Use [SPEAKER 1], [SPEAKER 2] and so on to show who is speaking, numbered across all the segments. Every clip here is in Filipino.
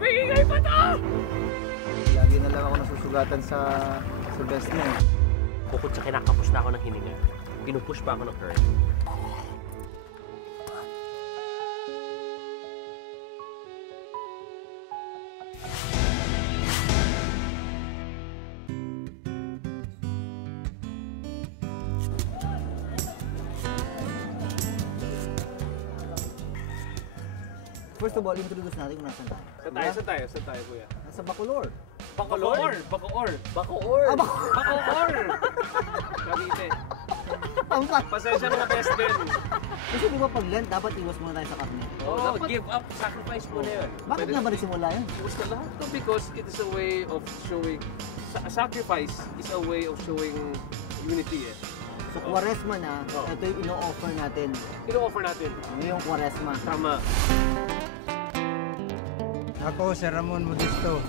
[SPEAKER 1] Bigay pa to!
[SPEAKER 2] Lagi na lang ako nasusugatan sa sa best na eh.
[SPEAKER 1] Bukod sa kinakapos na ako ng hininga, pinupush pa ako ng current.
[SPEAKER 2] First of all, introduce natin kung nasan tayo.
[SPEAKER 3] Saan tayo? Saan tayo? Saan tayo, kuya?
[SPEAKER 2] Nasa Bacolor.
[SPEAKER 3] Bacolor! Bacoor!
[SPEAKER 1] Bacoor!
[SPEAKER 2] Ah, Bac-
[SPEAKER 3] Bacoor! Cavite.
[SPEAKER 2] Fat.
[SPEAKER 3] Pasensya mga best din.
[SPEAKER 2] Kasi di ba pag Lent, dapat iwas muna tayo sa karne.
[SPEAKER 1] Oh,
[SPEAKER 3] dapat-
[SPEAKER 1] give up, sacrifice mo na yun.
[SPEAKER 2] Bakit nga ba nagsimula yun?
[SPEAKER 3] Gusto lahat to because it is a way of showing sa- sacrifice is a way of showing unity eh.
[SPEAKER 2] So, Quaresma na,
[SPEAKER 3] Oh.
[SPEAKER 2] ito yung ino-offer natin.
[SPEAKER 3] Ino-offer natin.
[SPEAKER 2] Ngayong Quaresma.
[SPEAKER 3] Tama.
[SPEAKER 4] Ako, si Ramon Modesto.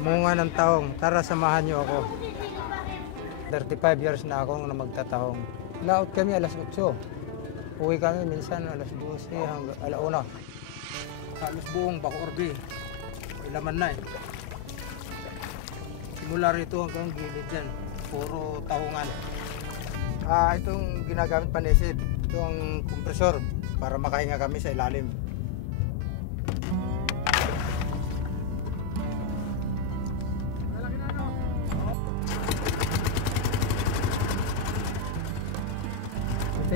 [SPEAKER 4] Munga ng taong. Tara, samahan niyo ako. 35 years na ako na magtatahong. Laot kami alas 8. Uwi kami minsan alas 12 hanggang alauna. Halos buong Bacoorbi. Ilaman na eh. Simula rito hanggang gilid dyan. Puro tahungan. Ah, itong ginagamit panesid. Ito ang kompresor para makahinga kami sa ilalim.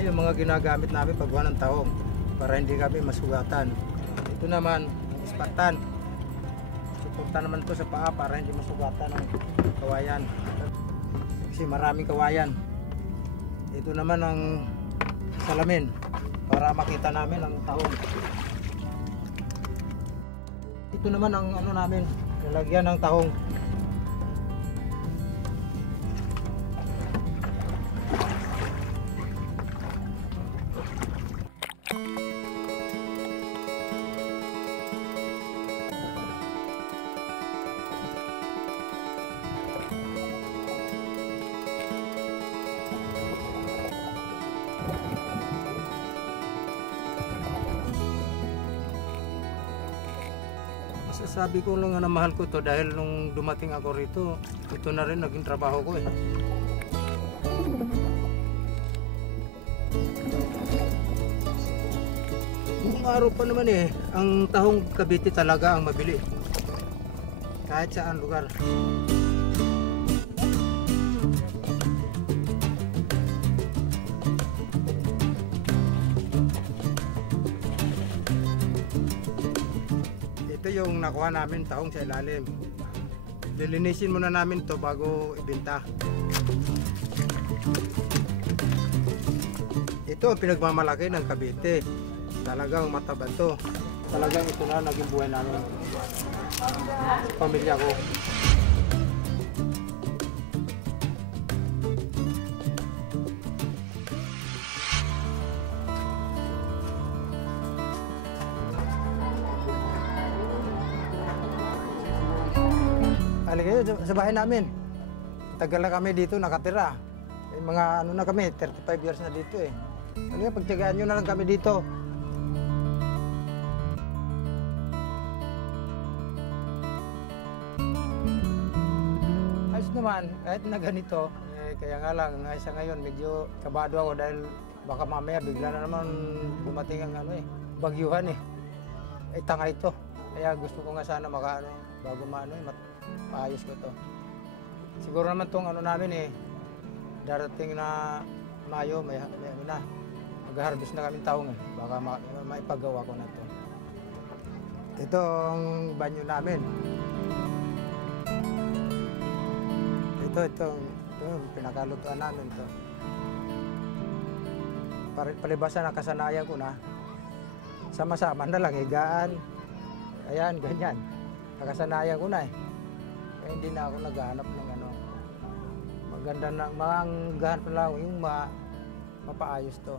[SPEAKER 4] Yung mga ginagamit namin paggawa ng tahong para hindi kami masugatan. Ito naman, ispatan. Suporta naman to sa paa para hindi masugatan ng kawayan. Kasi maraming kawayan. Ito naman ang salamin para makita namin ang tahong. Ito naman ang ano namin, lalagyan ng tahong. Sasabi ko lang na mahal ko to dahil nung dumating ako rito, ito na rin naging trabaho ko eh. Noong araw pa naman eh, ang tahong Cavite talaga ang mabili. Kahit saan lugar. Yung nakuha namin tahong sa ilalim. Lilinisin muna namin to bago ibenta. Ito ang pinagmamalaki ng Cavite. Talagang mataba to. Talagang ito na naging buhay namin. Pamilya ko. Ali kayo sa- bahay namin. Tagal na kami dito nakatira. Eh, mga ano na kami, 35 years na dito eh. Ano nga, pagtyagaan nyo na lang kami dito. Ayos naman, kahit na ganito, eh, kaya nga lang, sa ngayon, medyo kabado ako dahil baka mamaya bigla na naman dumating ang ano eh, bagyuhan eh. Eh, tanga ito. Kaya gusto ko nga sana makaano, bago maano eh, maayos ko to. Siguro naman tong ano namin eh, darating na Mayo, may, may ano na, mag-harvest na kami taong eh. Baka ma, maipagawa ko na to. Ito ang banyo namin. Ito, ito, ito, yung pinakalutuan namin to. Palibasan ang kasanayan ko na. Sama-sama na lang, higaan. Ayan, ganyan. Nakasanayan ko na eh. Kaya hindi na ako naghahanap ng ano. Maganda na, mga ang gahanap na lang yung ma, mapaayos to.